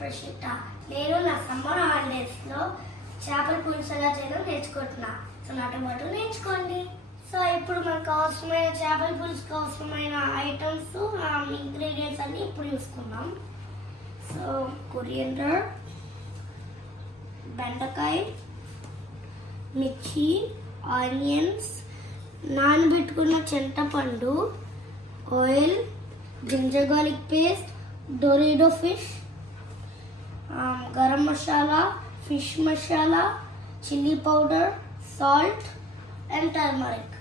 ప్రశిత. నేను నా సమ్మర్ హాలిడేస్లో చేపల పులుసు ఎలా చేయడం నేర్చుకుంటున్నా. సో నాతో పాటు నేర్చుకోండి. సో ఇప్పుడు మనకు అవసరమైన చేపల పులుసుకు అవసరమైన ఐటమ్స్ ఇంగ్రీడియంట్స్ అన్ని ఇప్పుడు చూసుకుందాం. సో కొరియండర్, బెండకాయ, మిర్చి, ఆనియన్స్, నానబెట్టుకున్న చింతపండు, oil, ginger garlic paste, dorado fish, garam masala, fish masala, chilli powder, salt and turmeric.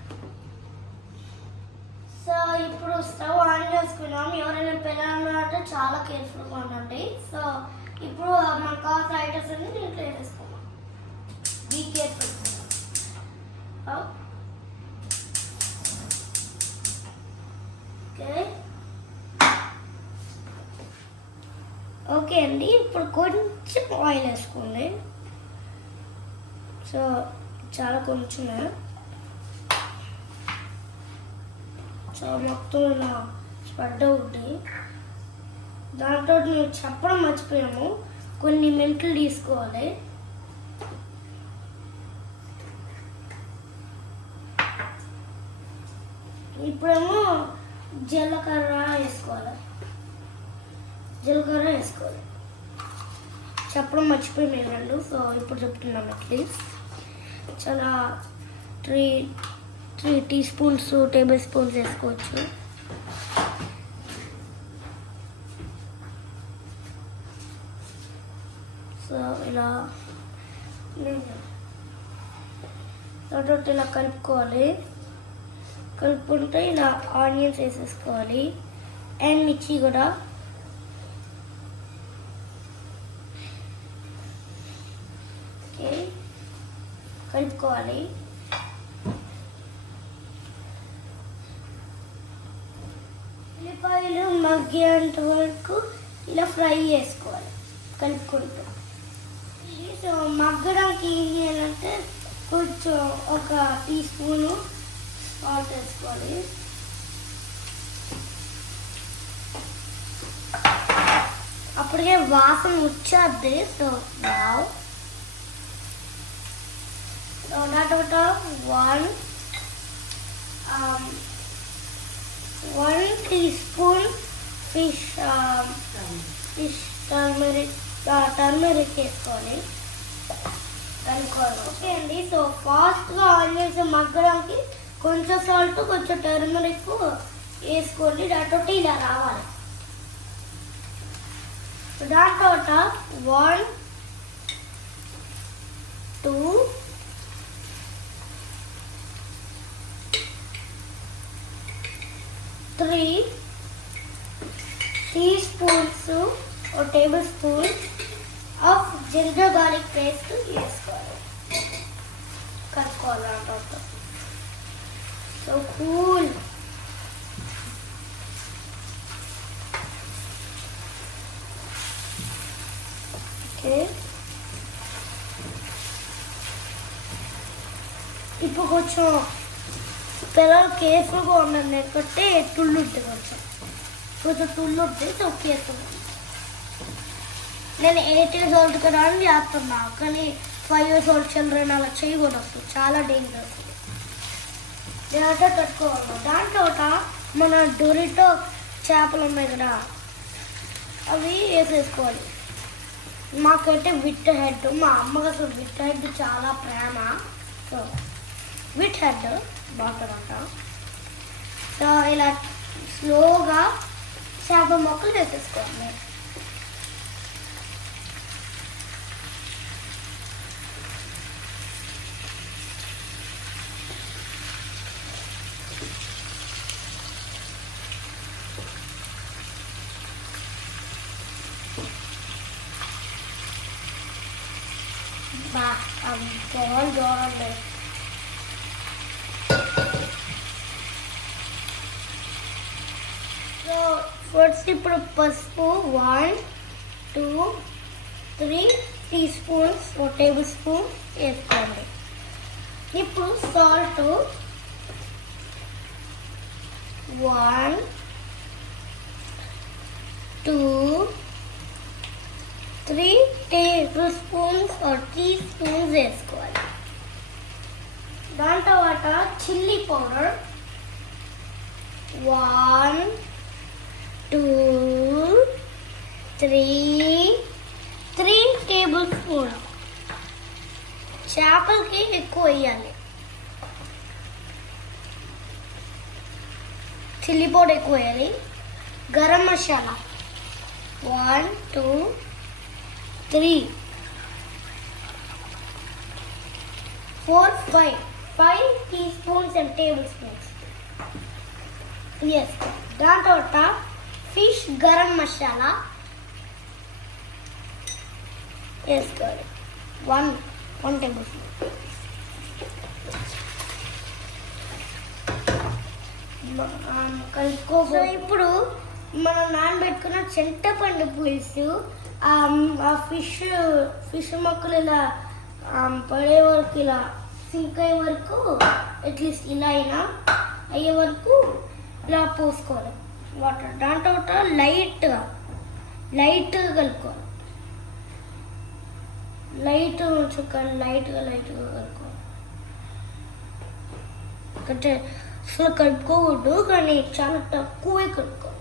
So ఇప్పుడు స్టవ్ ఆన్ చేసుకున్నాం. ఎవరైనా పిల్లలు అంటే చాలా కేర్ఫుల్గా ఉండండి. సో ఇప్పుడు మనకు కావాల్సిన ఐటమ్స్ అన్ని దీంట్లో వేసేసుకున్నాం. Be careful. ఓకే అండి, ఇప్పుడు కొంచెం ఆయిల్ వేసుకోండి. సో చాలా కొంచెమే. సో మొత్తం ఇలా స్ప్రెడ్ అవుతుంది. దాంట్లో మేము చెప్పడం మర్చిపోయాము, కొన్ని మెంతులు తీసుకోవాలి. ఇప్పుడేమో జీలకర్ర వేసుకోవాలి. చెప్పడం మర్చిపోయి మీరు. సో ఇప్పుడు చెప్తున్నాను. అట్లీస్ట్ చాలా 3 టీ స్పూన్స్, టేబుల్ స్పూన్స్ వేసుకోవచ్చు. సో ఇలా ఇలా కలుపుకోవాలి. కలుపుకుంటే ఇలా ఆనియన్స్ వేసేసుకోవాలి అండ్ మిర్చి కూడా. ఓకే, కలుపుకోవాలి. ఉల్లిపాయలు మగ్గేంత వరకు ఇలా ఫ్రై చేసుకోవాలి కలుపుకుంటూ. సో మగ్గడానికి ఏం చేయాలంటే కొంచెం ఒక టీ స్పూను సాల్ట్ వేసుకోవాలి. అప్పటికే వాసన వచ్చేద్ది. సో దాంట్లో 1 టీ స్పూన్ ఫిష్ టర్మరిక్ వేసుకోవాలి. ఓకే అండి, సో ఫాస్ట్గా ఆనియన్స్ మగ్గడానికి కొంచెం సాల్ట్, కొంచెం టర్మరిక్ వేసుకోండి. దాంట్లో ఇలా రావాలి. దాంట్లో 1, 2, 3 teaspoons or tablespoon of ginger garlic paste వేసుకోవాలి. కలుపుకోవాలి దాంట్లో. So cool. ఓకే, ఇప్పుడు కొంచెం పిల్లలు కేర్ఫుల్గా ఉండండి, ఎందుకంటే తుళ్ళుంటుంది. కొంచెం తుళ్ళుంటుంది. సో కేర్ఫుల్గా. నేను 8 years old కదా అని చేస్తున్నా, కానీ 5 years old చిల్డ్రన్ అలా చేయకూడదు. చాలా డేంజరస్. దాంట్లో పెట్టుకోవాలి. దాంట్లో మన డొరిటో చేపలు ఉన్నాయి కదా, అవి వేసేసుకోవాలి. మాకైతే విత్ హెడ్, మా అమ్మకి అసలు విత్ హెడ్ చాలా ప్రేమ. సో విత్ హెడ్ బాగుంటుందంట. సో ఇలా స్లోగా చేప మొక్కలు వేసేసుకోవాలి. బాగుంది. సో ఫస్ట్ ఇప్పుడు పసుపు 1, 2, 3 టీ స్పూన్స్ టేబుల్ స్పూన్ వేసుకోండి. ఇప్పుడు సాల్ట్ 1, 2, స్పూన్స్ ఆర్ 3 స్పూన్స్ వేసుకోవాలి. దాని తర్వాత చిల్లీ పౌడర్ 1 2 3 టేబుల్ స్పూన్. చేపలకి ఎక్కువ వేయాలి. చిల్లీ పౌడర్ ఎక్కువ వేయాలి. గరం మసాలా 1 2 3 4 5 teaspoons and tablespoons. Yes. దాని తర్వాత ఫిష్ గరం మసాలా వేసుకోవాలి 1 టేబుల్ స్పూన్. కలుపుకో. ఇప్పుడు మనం నానబెట్టుకున్న చింతపండు పులుసు ఆ ఫిష్ మొక్కలు ఇలా పడే వరకు, ఇలా సింక్ అయ్యే వరకు, అట్లీస్ట్ ఇలా అయినా అయ్యే వరకు ఇలా పోసుకోవాలి వాటర్. దాంట్లో లైట్గా కలుపుకోవాలి. లైట్గా కలుపుకోవాలి. అంటే అసలు కలుపుకోకూడదు, కానీ చాలా తక్కువే కలుపుకోవాలి.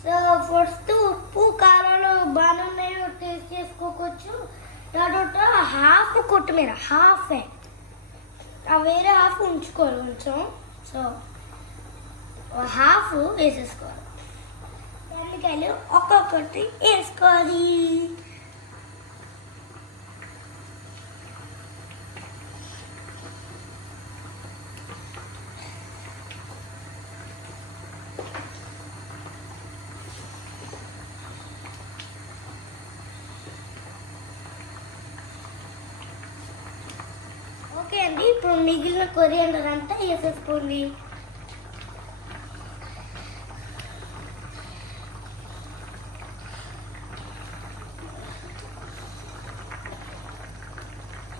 సో ఫస్ట్ ఉప్పు కారాలు బాగానే ఉన్నాయో టేస్ట్ చేసుకోవచ్చు. దాంట్లో హాఫ్ కొత్తిమీర, హాఫే, వేరే హాఫ్ ఉంచుకోవాలి కొంచెం. సో హాఫ్ వేసేసుకోవాలి. దానికాయలు ఒక్కొక్కటి వేసుకోవాలి. ఓకే అండి, ఇప్పుడు మిగిలిన కొరియాండర్ అంతా వేసేసుకోండి.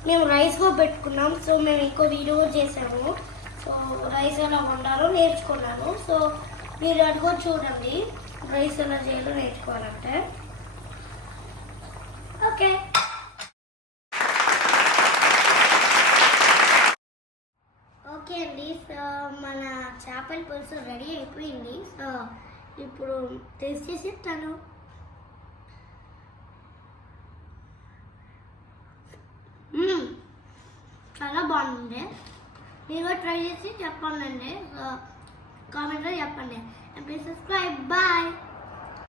మేము రైస్లో పెట్టుకున్నాం. సో మేము ఇంకో వీడియో చేసాము. సో రైస్ ఎలా వండాలో నేర్చుకున్నాను. సో మీరు అడుగు చూడండి, రైస్ ఎలా చేయాలో నేర్చుకోవాలంటే. ఓకే ఓకే అండి, సో మన చేపల పులుసు రెడీ అయిపోయింది. సో ఇప్పుడు టేస్ట్ చేసి ఇస్తాను. చాలా బాగుంది. మీరు ట్రై చేసి చెప్పండి. కామెంట్లో చెప్పండి. Please subscribe. బాయ్.